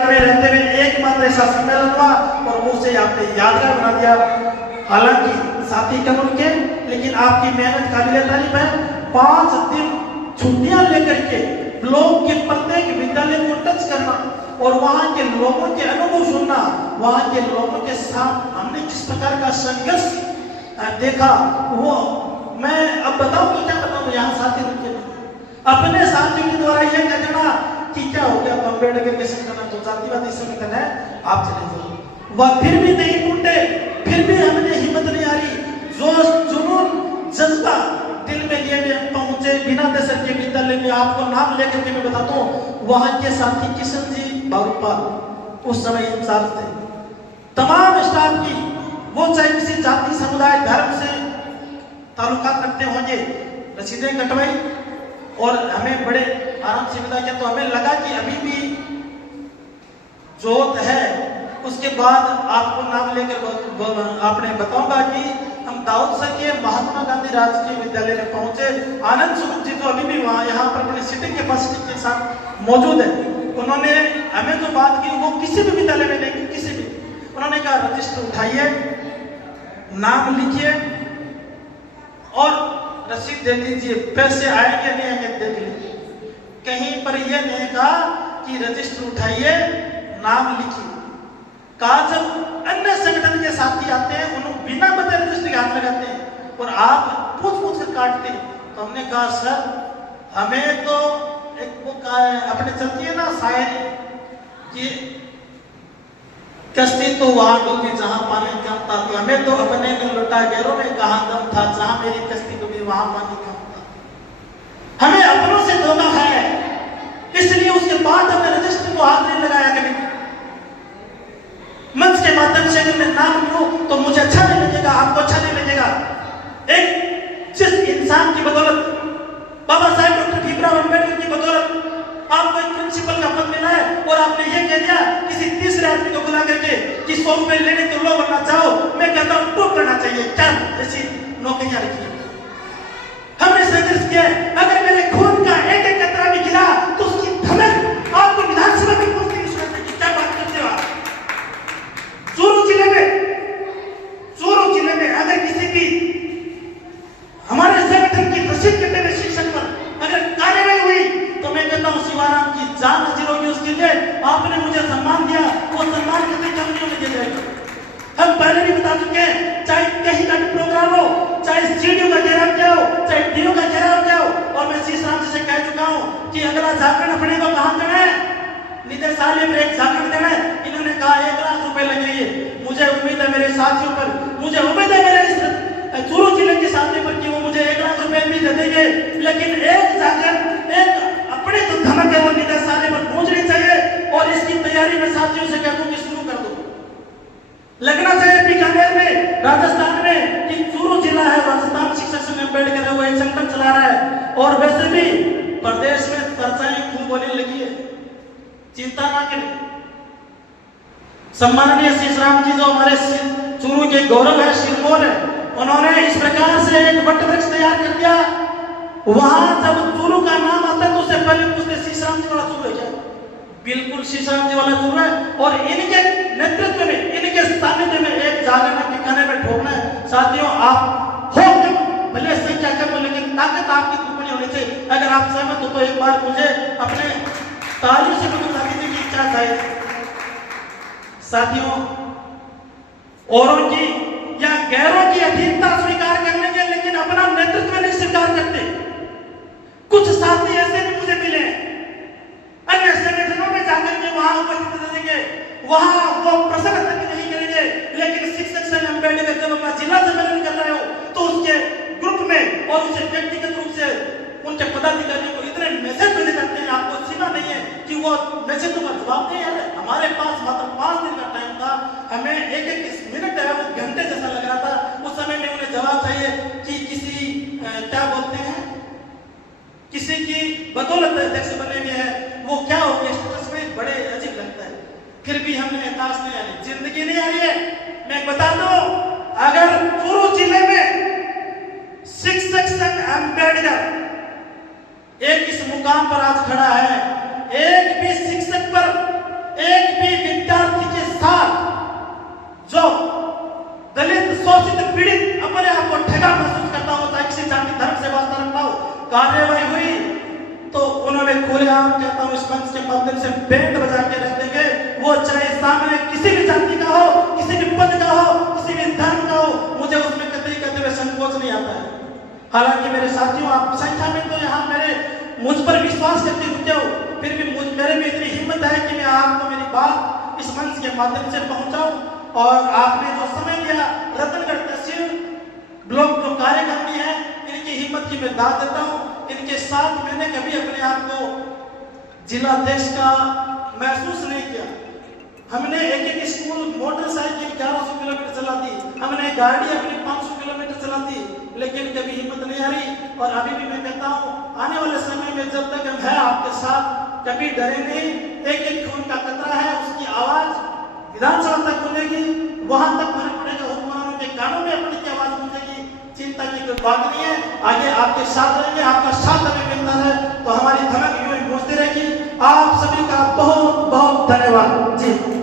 में रहते हुए एकमात्र ऐसा सम्मेलन हुआ और वो से आपने यादगार बना दिया। हालांकि साथी कम उनके, लेकिन आपकी मेहनत काबिले तारीफ है। 5 दिन छुट्टियां लेकर के ब्लॉक के प्रत्येक विद्यालय को टच करना और वहां के लोगों के अनुभव सुनना, वहां के लोगों के साथ हमने किस प्रकार का संघर्ष देखा, वो मैं अब बताऊं तो क्या बताऊं। यहाँ साथी रुके अपने साथियों के द्वारा यह कहना कि क्या हो गया, अम्बेडकर के संगठन तो जातिवादी संगठन है, आप चले जाओ। वह फिर भी नहीं टूटे, फिर भी हमने हिम्मत नहीं हारी, जोश जुनून जज्बा दिल में लिए हुए पहुंचे बिना दशर के विद्यालय में। आपको नाम लेकर के मैं बताता हूँ, वहां के साथी किशन जी बाबूपाल उस समय इंचार्ज थे। तमाम स्टाफ की, वो चाहे किसी जाति समुदाय धर्म से ताल्लुकात रखते होंगे, रसीदें कटवाई और हमें बड़े आराम से विदा किया। तो हमें लगा कि अभी भी जोत है। उसके बाद आपको नाम लेकर आपने बताऊंगा कि हम दाऊद सर के महात्मा गांधी राजकीय विद्यालय में पहुंचे। आनंद स्वरूप जी तो अभी भी वहां यहाँ पर अपनी सिटिंग कैपेसिटी के साथ मौजूद है। उन्होंने हमें जो बात की वो किसी भी विद्यालय में नहीं, किसी भी, उन्होंने कहा रजिस्टर उठाइए, नाम लिखिए और रसीद दे दीजिए, पैसे आएंगे नहीं आएंगे देख लीजिए। कहीं पर यह नहीं कहा कि रजिस्टर उठाइए, नाम लिखिए। कहा जब अन्य संगठन के साथी आते हैं उन्हें बिना बताए रजिस्टर हाथ लगाते हैं और आप पूछ कर काटते हैं। तो हमने कहा सर हमें तो एक वो कहा है अपने चलती है ना शायरी कि कश्ती तो वहां डूबी जहां पानी कम था, तो हमें तो अपने में लुटा गैरों में कहा दम था, जहां मेरी कश्ती डूबी वहां पानी कम था। हमें अपनों से धोखा है, इसलिए उसके बाद हमने रजिस्टर को हाथ नहीं लगाया। कभी मंच के माध्यम से अगर मैं नाम लूं तो मुझे अच्छा नहीं लगेगा, आपको अच्छा नहीं लगेगा। एक जिस इंसान की बदौलत, बाबा साहेब डॉक्टर भीमराव अम्बेडकर की बदौलत आपको एक प्रिंसिपल का पद मिला है और आपने ये कह दिया किसी तीसरे आदमी को बुला करके कि 100 रुपए लेने तो लो बनना चाहो, मैं कहता हूं टूट करना चाहिए। क्या ऐसी नौकरियां रखी हमने संघर्ष किया। अगर मेरे खून का एक एक कतरा भी गिरा तो उसकी धमक आपको विधानसभा में पहुंचने की जरूरत है। क्या बात करते हो आप? चूरू जिले में अगर किसी भी हमारे संगठन की रसीद कटे हुए शिक्षक पर अगर कार्रवाई हुई तो मैं कहता हूं शिवाराम की जान हाजिर होगी। उसके लिए आपने मुझे सम्मान दिया, वो सम्मान कितने कंपनियों में दिया जाएगा। हम पहले भी बता चुके हैं, चाहे कहीं का भी प्रोग्राम हो, चाहे सीडीओ का घेराव क्या हो, चाहे डीओ का घेराव क्या हो, और मैं शीशराम जी से कह चुका हूं कि अगला जागरण अपने को कहां देना है, निदेशालय में एक जागरण देना है। इन्होंने कहा 1 लाख रुपए लगेंगे। मुझे उम्मीद है मेरे साथियों पर, मुझे उम्मीद है मेरे चूरू जिले के साथियों पर कि वो मुझे 1 लाख रुपए भी दे देंगे। लेकिन एक जागरण, एक अपनी जो धमक है वो निदेशालय पर पहुंचनी चाहिए और इसकी तैयारी में साथियों से कह दूं कि शुरू कर दो। लगना चाहिए बीकानेर में, राजस्थान में, कि चूरू जिला है, राजस्थान शिक्षक संघ अम्बेडकर है, वो एक संगठन चला रहा है और वैसे भी प्रदेश में चर्चाएं खूब होने लगी है। चिंता ना करें। सम्माननीय शीशराम जी जो हमारे चूरू के गौरव है, सिरमौर है, उन्होंने इस प्रकार से एक वट वृक्ष तैयार कर दिया। वहां जब चूरू का नाम आता है तो उससे पहले पूछते शीशराम जी वाला चूरू है क्या? बिल्कुल शीशराम जी वाला चूरू है और इनके नेतृत्व में, इनके सानिध्य में एक जागरण ठिकाने में ठोकना है। साथियों आप हो भले संख्या कम हो लेकिन ताकत आपकी दुगनी होनी चाहिए। अगर आप सहमत हो तो एक बार मुझे अपने तालियों से बता दीजिए कि क्या चाहिए। साथियों औरों की या गैरों की अधीनता स्वीकार कर लेंगे लेकिन अपना नेतृत्व नहीं स्वीकार करते। कुछ साथी ऐसे भी मुझे मिले अन्य संगठनों में जाकर के वहां उपस्थित रहेंगे, वहां वो प्रसन्न तक नहीं करेंगे, लेकिन शिक्षक संघ अम्बेडकर जब अपना जिला सम्मेलन कर रहे हो तो उसके ग्रुप में और उसे व्यक्तिगत रूप से उनके पदाधिकारियों को इतने मैसेज भेजे जाते हैं, आपको सीमा नहीं है कि वो मैसेजों का जवाब नहीं है। हमारे पास मात्र 5 दिन का टाइम था, हमें एक मिनट है वो घंटे जैसा लग रहा था। उस समय में उन्हें जवाब चाहिए कि किसी क्या बोलते हैं, किसी की बदौलत अध्यक्ष बने हुए हैं, वो क्या हो गया स्टेटस में बड़े अजीब लगता है। फिर भी हमने एहसास नहीं आया, जिंदगी नहीं आ रही है। मैं बता दूं, अगर चूरू जिले में शिक्षक संघ अम्बेडकर एक इस मुकाम पर आज खड़ा है, एक भी शिक्षक पर, एक उसे बैंड बजा के रख देंगे। वो चाहे सामने किसी भी जाति का हो, किसी भी पद का हो, किसी भी धर्म का हो, मुझे उसमें कतई कहते हुए संकोच नहीं आता है। हालांकि मेरे साथियों, आप संख्या में तो यहाँ मेरे मुझ पर विश्वास करते रुके हो, फिर भी मेरे में इतनी हिम्मत है कि मैं आपको मेरी बात इस मंच के माध्यम से पहुंचाऊं। और आपने जो समय दिया, रतनगढ़ तहसील ब्लॉक जो कार्यकर्मी है, इनकी हिम्मत की मैं दाद देता हूँ। इनके साथ मैंने कभी अपने आप को जिला अध्यक्ष का महसूस नहीं किया। हमने एक स्कूल मोटरसाइकिल 1100 किलोमीटर चला दी, हमने गाड़ी अपनी 500 किलोमीटर चला दी, लेकिन कभी हिम्मत नहीं हारी। और अभी भी मैं कहता हूँ, आने वाले समय में जब तक हम हैं आपके साथ, कभी डरे नहीं। एक खून का कतरा है, उसकी आवाज विधानसभा तक गूंजेगी, वहां तक फर्क पड़ेगा, हुक्मरानों के कानों में अपनी की आवाज गूंजेगी। चिंता की कोई बात नहीं है, आगे आपके साथ रहेंगे, आपका साथ हमें मिलता है तो हमारी धमक यूं ही गूंजती रहेगी। आप सभी का बहुत बहुत धन्यवाद जी।